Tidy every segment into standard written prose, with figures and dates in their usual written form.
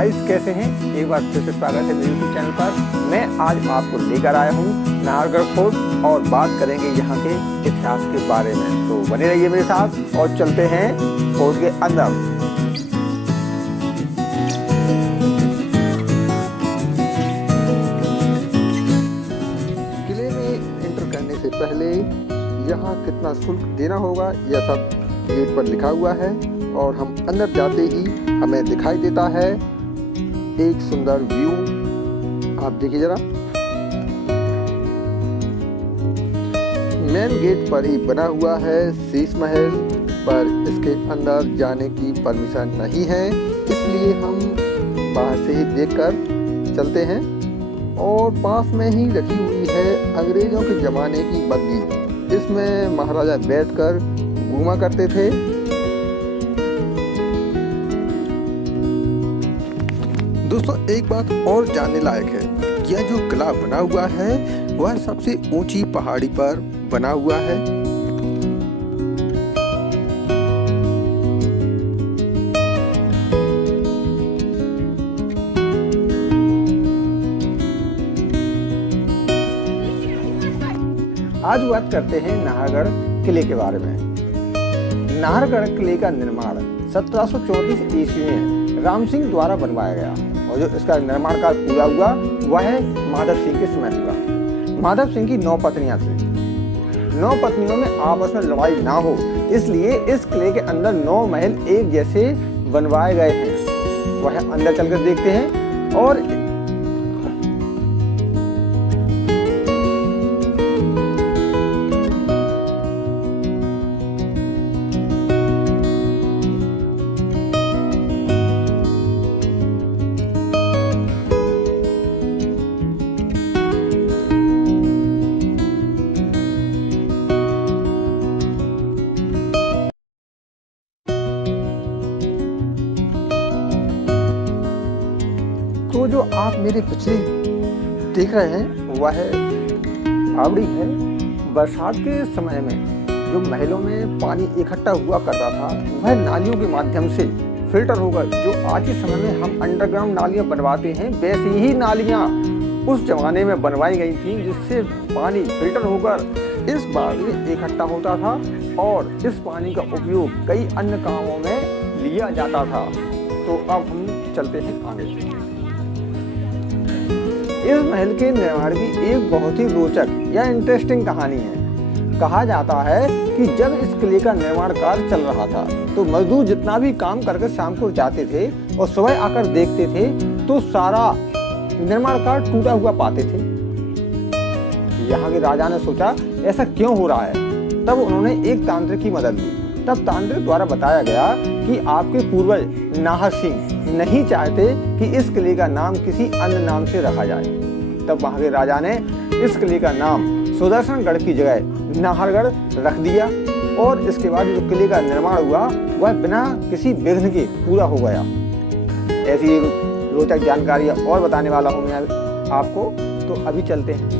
Guys कैसे हैं? एक बार फिर से स्वागत है मेरे यूट्यूब चैनल पर। मैं आज आपको लेकर आया हूँ नाहरगढ़ फोर्ट और बात करेंगे यहाँ के इतिहास के बारे में। तो बने रहिए मेरे साथ और चलते हैं फोर्ट के अंदर। किले में एंटर करने से पहले यहाँ कितना शुल्क देना होगा यह सब गेट पर लिखा हुआ है और हम अंदर जाते ही हमें दिखाई देता है एक सुंदर व्यू। आप देखिए जरा, मेन गेट पर ही बना हुआ है शीश महल, पर इसके अंदर जाने की परमिशन नहीं है, इसलिए हम बाहर से ही देखकर चलते हैं। और पास में ही रखी हुई है अंग्रेजों के ज़माने की बग्गी, इसमें महाराजा बैठकर घूमा करते थे। दोस्तों एक बात और जानने लायक है, यह जो किला बना हुआ है वह सबसे ऊंची पहाड़ी पर बना हुआ है। आज बात करते हैं नाहरगढ़ किले के बारे में। नाहरगढ़ किले का निर्माण 1734 ईस्वी में राम सिंह द्वारा बनवाया गया और जो इसका निर्माण कार्य पूरा हुआ वह माधव सिंह के समय हुआ। माधव सिंह की 9 पत्नियां थी। 9 पत्नियों में आपस में लड़ाई ना हो इसलिए इस किले के अंदर 9 महल एक जैसे बनवाए गए हैं। वह अंदर चलकर देखते हैं। और तो जो आप मेरे पीछे देख रहे हैं वह फावड़ी है। बरसात के समय में जो महलों में पानी इकट्ठा हुआ करता था वह नालियों के माध्यम से फिल्टर होकर, जो आज के समय में हम अंडरग्राउंड नालियां बनवाते हैं वैसी ही नालियां उस जमाने में बनवाई गई थी, जिससे पानी फिल्टर होकर इस बाग में इकट्ठा होता था और इस पानी का उपयोग कई अन्य कामों में लिया जाता था। तो अब हम चलते हैं आगे। इस महल के निर्माण की एक बहुत ही रोचक या इंटरेस्टिंग कहानी है। कहा जाता है कि जब इस किले का निर्माण कार्य चल रहा था तो मजदूर जितना भी काम करके शाम को जाते थे और सुबह आकर देखते थे तो सारा निर्माण कार्य टूटा हुआ पाते थे। यहाँ के राजा ने सोचा ऐसा क्यों हो रहा है। तब उन्होंने एक तांत्रिक की मदद ली। तब तांत्रिक द्वारा बताया गया कि आपके पूर्वज नाहर सिंह नहीं चाहते कि इस किले का नाम किसी अन्य नाम से रखा जाए। तब वहां के राजा ने इस किले का नाम सुदर्शनगढ़ की जगह नाहरगढ़ रख दिया और इसके बाद जो किले का निर्माण हुआ वह बिना किसी विघ्न के पूरा हो गया। ऐसी रोचक जानकारी और बताने वाला हूं मैं आपको, तो अभी चलते हैं।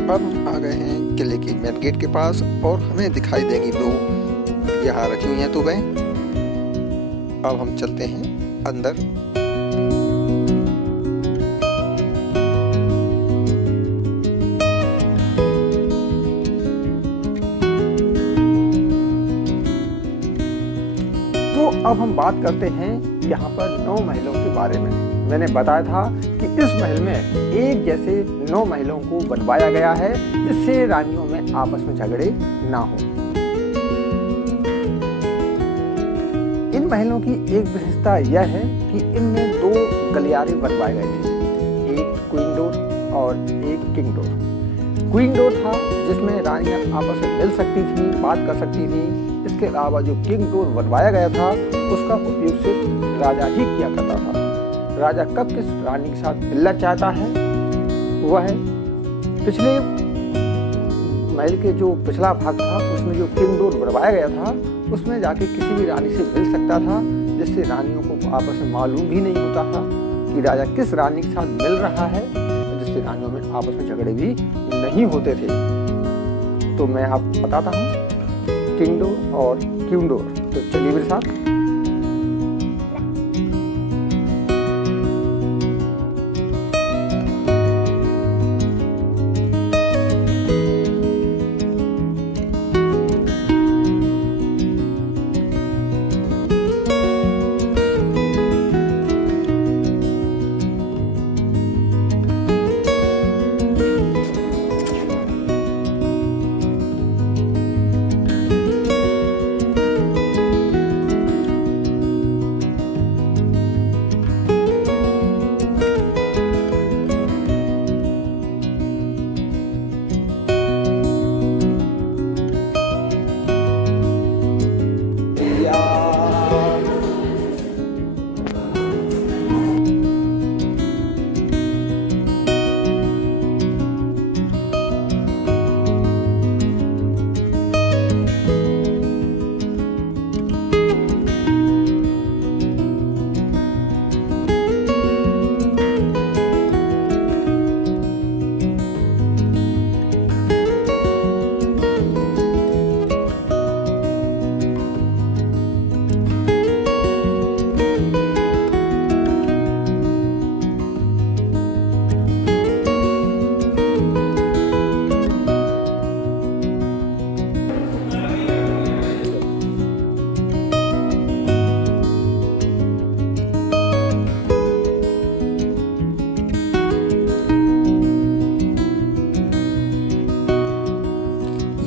अब हम आ गए हैं किले के मेन गेट के पास और हमें दिखाई देंगी 2 यहाँ रखी हुई हैं तोपें। अब हम चलते हैं अंदर। तो अब हम बात करते हैं यहाँ पर 9 महलों के बारे में। मैंने बताया था कि इस महल में एक जैसे 9 महलों को बनवाया गया है जिससे रानियों में आपस में झगड़े ना हो। इन महलों की एक विशेषता यह है कि इनमें 2 गलियारे बनवाए गए थे, एक क्वीन डोर और एक किंग डोर। क्वीन डोर था जिसमें रानियां आपस में मिल सकती थी, बात कर सकती थी। इसके अलावा जो किंग डोर बनवाया गया था उसका उपयोग सिर्फ राजा ही किया करता था। राजा कब किस रानी के साथ मिलना चाहता है वह पिछले महल के जो पिछला भाग था उसमें जो किंग डोर बनवाया गया था उसमें जाके किसी भी रानी से मिल सकता था, जिससे रानियों को आपस में मालूम भी नहीं होता था कि राजा किस रानी के साथ मिल रहा है, जिससे रानियों में आपस में झगड़े भी नहीं होते थे। तो मैं आपको बताता हूँ किंग डोर और क्वीन डोर। तो चलिए मेरे साथ।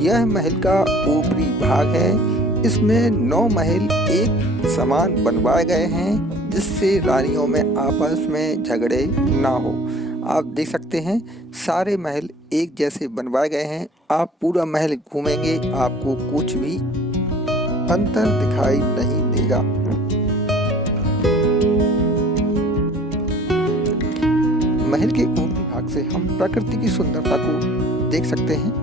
यह महल का ऊपरी भाग है। इसमें 9 महल एक समान बनवाए गए हैं जिससे रानियों में आपस में झगड़े ना हो। आप देख सकते हैं सारे महल एक जैसे बनवाए गए हैं। आप पूरा महल घूमेंगे आपको कुछ भी अंतर दिखाई नहीं देगा। महल के ऊपरी भाग से हम प्रकृति की सुंदरता को देख सकते हैं।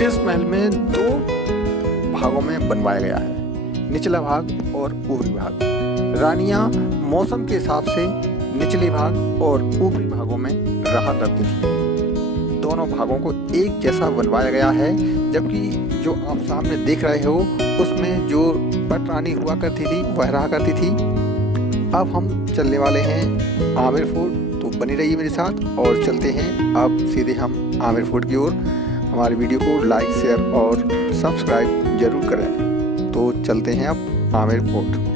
इस महल में 2 भागों में बनवाया गया है, निचला भाग और ऊपरी भाग। रानियां मौसम के हिसाब से निचले भाग और ऊपरी भागों में रहा करती थी। दोनों भागों को एक जैसा बनवाया गया है, जबकि जो आप सामने देख रहे हो उसमें जो पट रानी हुआ करती थी वह रहा करती थी। अब हम चलने वाले हैं आमेर फोर्ट, तो बने रहिए मेरे साथ और चलते हैं अब सीधे हम आमेर फोर्ट की ओर। हमारे वीडियो को लाइक, शेयर और सब्सक्राइब जरूर करें। तो चलते हैं अब आमेर फोर्ट।